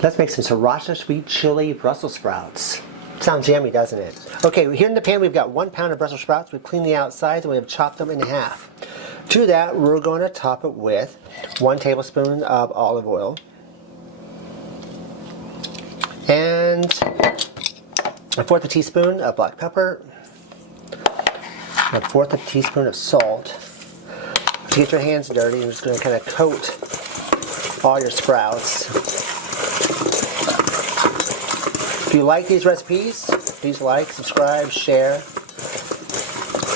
Let's make some Sriracha sweet chili Brussels sprouts. Sounds yummy, doesn't it? Okay, here in the pan we've got 1 pound of Brussels sprouts. We've cleaned the outsides and we have chopped them in half. To that, we're going to top it with 1 tablespoon of olive oil and 1/4 teaspoon of black pepper, 1/4 teaspoon of salt. To get your hands dirty, I'm just going to kind of coat all your sprouts. If you like these recipes, please like, subscribe, share.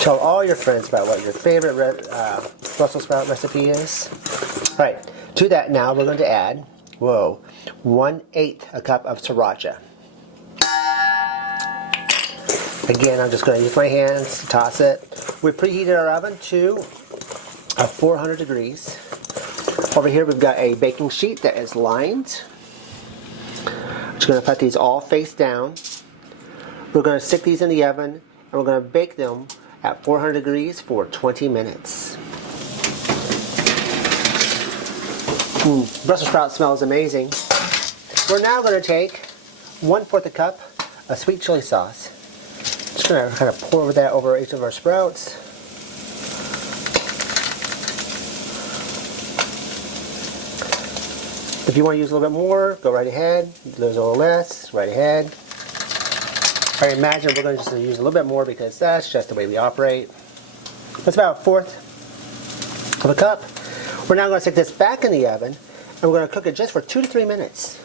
Tell all your friends about what your favorite Brussels sprout recipe is. Alright, to that now we're going to add, 1/8 a cup of Sriracha. Again, I'm just going to use my hands to toss it. We preheated our oven to 400 degrees. Over here we've got a baking sheet that is lined. I'm just going to put these all face down. We're going to stick these in the oven and we're going to bake them at 400 degrees for 20 minutes. Brussels sprout smells amazing. We're now going to take 1/4 a cup of sweet chili sauce. Just going to kind of pour that over each of our sprouts. If you want to use a little bit more, go right ahead. Use a little less, right ahead. I imagine we're going to just use a little bit more because that's just the way we operate. That's about 1/4 of a cup. We're now going to stick this back in the oven and we're going to cook it just for 2 to 3 minutes.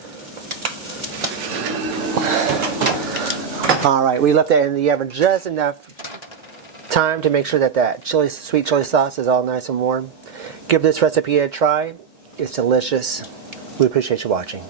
Alright, we left that in the oven just enough time to make sure that sweet chili sauce is all nice and warm. Give this recipe a try. It's delicious. We appreciate you watching.